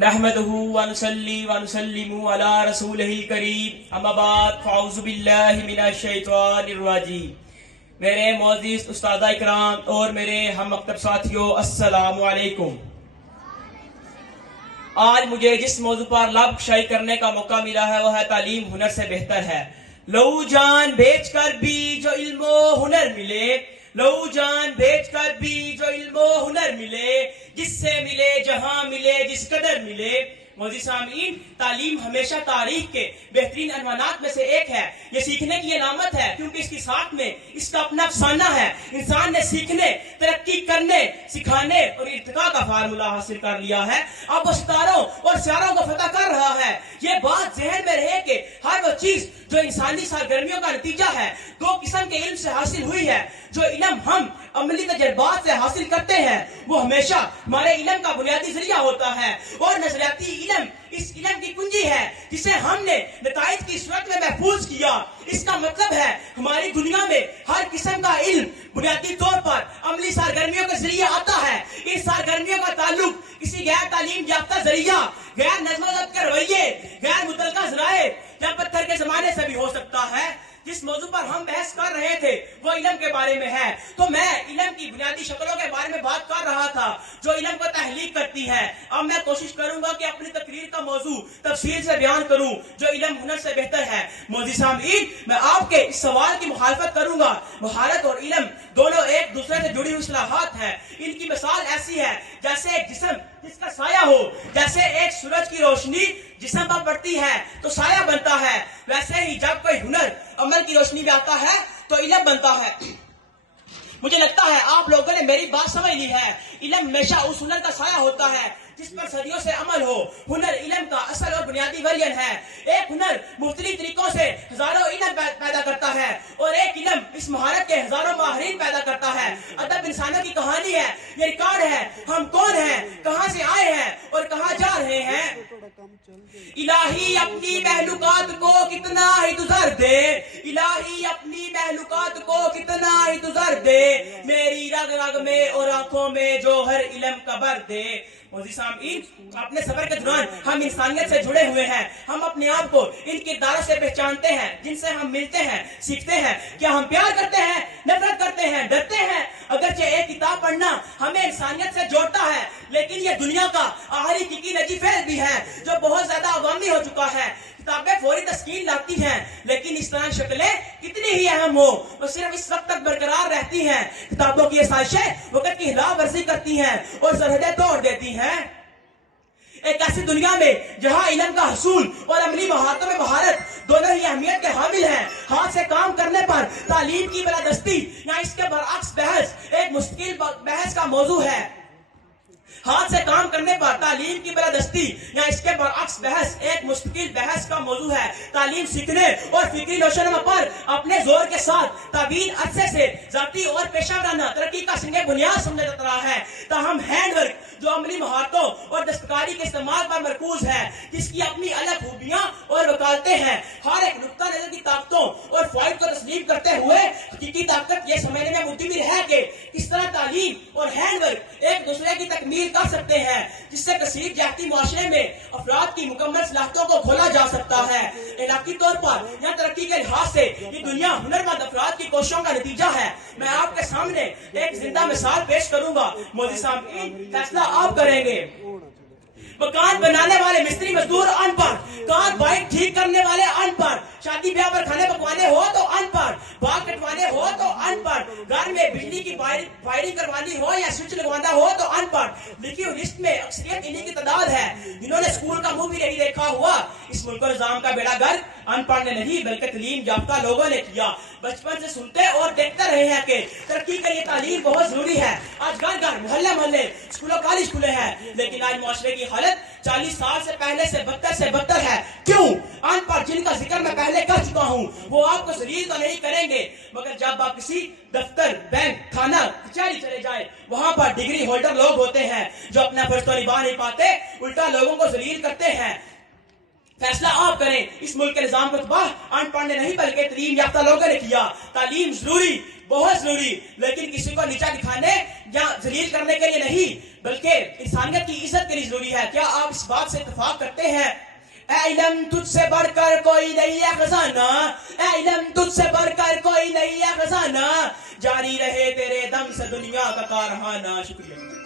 نحمدہ ونصلی ونسلم علی رسولہ الکریم اما بعد فاعوذ باللہ من الشیطان الرجیم۔ میرے معزز استادہ اکرام اور میرے ہم مکتب ساتھیوں، السلام علیکم۔ آج مجھے جس موضوع پر لب شائی کرنے کا موقع ملا ہے وہ ہے تعلیم ہنر سے بہتر ہے۔ لو جان بیچ کر بھی جو علم و ہنر ملے، لو جان بیچ کر بھی جو علم و ہنر ملے، جس سے ملے جہاں ملے جس قدر ملے۔ معزز سامعین، تعلیم ہمیشہ تاریخ کے بہترین عنوانات میں سے ایک ہے۔ یہ سیکھنے کی علامت ہے کیونکہ اس کی ساتھ میں اس کا اپنا افسانہ ہے۔ انسان نے سیکھنے، ترقی کرنے، سکھانے اور ارتقاء کا فارمولہ حاصل کر لیا ہے۔ اب وہ ستاروں اور سیاروں کو فتح کر رہا ہے۔ یہ بات ذہن میں رہے کہ ہر وہ چیز جو انسانی سرگرمیوں کا نتیجہ ہے، دو قسم کے علم سے حاصل ہوئی ہے۔ جو علم ہم عملی تجربات سے حاصل کرتے ہیں وہ ہمیشہ ہمارے علم کا بنیادی ذریعہ ہوتا ہے، اور نظریاتی علم اس علم کی کنجی ہے جسے ہم نے نتائج کی صورت میں محفوظ کیا۔ اس کا مطلب ہے ہماری دنیا میں ہر قسم کا علم بنیادی طور پر عملی سرگرمیوں کے ذریعے آتا ہے۔ ان سرگرمیوں کا تعلق کسی غیر تعلیم یافتہ ذریعہ، غیر نظم و ضبط کے رویے، غیر متعلقہ ذرائع یا پتھر کے زمانے سے بھی ہو سکتا ہے۔ جس موضوع پر ہم بحث کر رہے تھے وہ علم کے بارے میں ہے، تو میں علم کی بنیادی شکلوں کے بارے میں بات کر رہا تھا جو علم کو تحلیق کرتی ہے۔ اب میں کوشش کروں گا کہ اپنی تقریر کا موضوع تفصیل سے بیان کروں جو علم ہنر سے بہتر ہے۔ معزز سامعین، میں آپ کے اس سوال کی مخالفت کروں گا۔ مہارت اور علم دونوں ایک دوسرے سے جڑی ہوئی اصطلاحات ہیں۔ ان کی مثال ایسی ہے جیسے ایک جسم جس کا سایہ ہو، جیسے ایک سورج کی روشنی جسم پر پڑتی ہے تو سایہ بنتا ہے، ویسے ہی جب کوئی ہنر عمل کی روشنی میں آتا ہے تو علم بنتا ہے۔ مجھے لگتا ہے آپ لوگوں نے میری بات سمجھ لی ہے۔ علم ہمیشہ اس ہنر کا سایہ ہوتا ہے جس پر صدیوں سے عمل ہو۔ ہنر علم کا اصل اور بنیادی ویرین ہے۔ ایک ہنر مختلف طریقوں سے ہزاروں علم پیدا کرتا ہے اور ایک علم اس مہارت کے ہزاروں ماہرین پیدا کرتا ہے۔ ادب انسانوں کی کہانی ہے، یہ ریکارڈ ہے ہم کون ہیں، کہاں سے آئے ہیں اور کہاں جا رہے ہیں۔ الہی اپنی مخلوقات کو کتنا ہی گزر دے، الہی اپنی مخلوقات کو کتنا ہی گزر دے، میری رگ رگ میں اور آنکھوں میں جوہر علم کا بر دے۔ معزز سامعین، اپنے سفر کے دوران ہم انسانیت سے جڑے ہوئے ہیں۔ ہم اپنے آپ کو ان کرداروں سے پہچانتے ہیں جن سے ہم ملتے ہیں، سیکھتے ہیں۔ کیا ہم پیار کرتے ہیں، نفرت کرتے ہیں، ڈرتے ہیں؟ اگرچہ ایک کتاب پڑھنا ہمیں انسانیت سے جوڑتا ہے، لیکن یہ دنیا کا آخری حقیقی نجی فیض بھی ہے جو بہت زیادہ عوامی ہو چکا ہے۔ کتابیں فوری تسکین لاتی ہیں، لیکن اس طرح شکلیں کتنی ہی اہم ہو وہ صرف اس وقت تک برقرار رہتی ہیں۔ کتابوں کی آسائشیں وقت کی خلاف ورزی کرتی ہیں اور سرحدیں توڑ دیتی ہیں۔ ایک ایسی دنیا میں جہاں علم کا حصول اور عملی مہارتوں میں مہارت دونوں ہی اہمیت کے حامل ہیں، ہاتھ سے کام کرنے پر تعلیم کی بالادستی یا اس کے برعکس بحث ایک مستقل بحث کا موضوع ہے۔ ہاتھ سے کام کرنے پر تعلیم کی بالادستی یا اس کے برعکس بحث ایک مستقل بحث کا موضوع ہے۔ تعلیم سیکھنے اور فکری نوشنما پر اپنے زور کے ساتھ طویل عرصے سے ذاتی اور پیشہ ورانہ ترقی کا سنگ بنیاد سمجھا جاتا رہا ہے، تاہم ہینڈ ورک جو عملی مہارتوں اور دستکاری کے استعمال پر مرکوز ہے، جس کی اپنی الگ خوبیاں اور وکالتیں ہیں، ہر ایک نقطہ نظر کی طاقتوں اور فوائد کو تسلیم کرتے ہوئے حقیقی طاقت یہ سمجھنے میں معتبر ہے کہ کس طرح تعلیم اور ہینڈ ورک ایک دوسرے کی تکمیل کر سکتے ہیں، جس سے کثیر جہتی معاشرے میں افراد کی مکمل صلاحیتوں کو کھولا جا سکتا ہے۔ علاقائی طور پر یا ترقی کے لحاظ سے یہ دنیا ہنرمند افراد کی کوششوں کا نتیجہ ہے۔ میں آپ کے سامنے ایک زندہ مثال پیش کروں گا۔ معزز سامعین، فیصلہ آپ کریں گے۔ مکان بنانے والے مستری مزدور ان پڑھ، کار بائک ٹھیک کرنے والے ان پڑھ، شادی بیاہ پر کھانے پکوانے ہو تو ان پڑھ، باغ کٹوانے ہو تو ان پڑھ، گھر میں بجلی کی وائرنگ کروانی ہو یا سوئچ لگوانا ہو تو ان پڑھ۔ لکھی ہوئی لسٹ میں اکثریت انہی کی تعداد ہے جنہوں نے اسکول کا منہ بھی نہیں دیکھا ہوا۔ اس ملک و نظام کا بیڑا گرک ان پڑھ نے نہیں بلکہ تعلیم یافتہ لوگوں نے کیا۔ بچپن سے سنتے اور دیکھتے رہے ہیں کہ ترقی کے لیے تعلیم بہت ضروری ہے۔ آج گھر گھر، محلے محلے اسکول و کالج کھلے ہیں، لیکن آج معاشرے کی حالت 40 سال سے پہلے سے بدتر ہے۔ کیوں؟ ان پڑھ جن کا ذکر میں پہلے کر چکا ہوں وہ آپ کو ذلیل تو نہیں کریں گے، مگر جب آپ کسی دفتر، بینک، تھانہ، کچہری چلے جائیں، وہاں پر ڈگری ہولڈر لوگ ہوتے ہیں جو اپنا فرض تو نبھا نہیں پاتے، الٹا لوگوں کو ذلیل کرتے ہیں۔ فیصلہ آپ کریں۔ اس ملک کے نظام کو تباہ ان پڑھ نے نہیں بلکہ تعلیم یافتہ لوگوں نے کیا۔ تعلیم ضروری بہت ضروری، لیکن کسی کو نیچا دکھانے یا ذلیل کرنے کے لیے نہیں، بلکہ انسانیت کی عزت کے لیے ضروری ہے۔ کیا آپ اس بات سے اتفاق کرتے ہیں؟ اے علم تجھ سے بڑھ کر کوئی نہیں ہے خزانہ، اے علم تجھ سے بڑھ کر کوئی نہیں ہے خزانہ، جاری رہے تیرے دم سے دنیا کا کارخانہ۔ شکریہ۔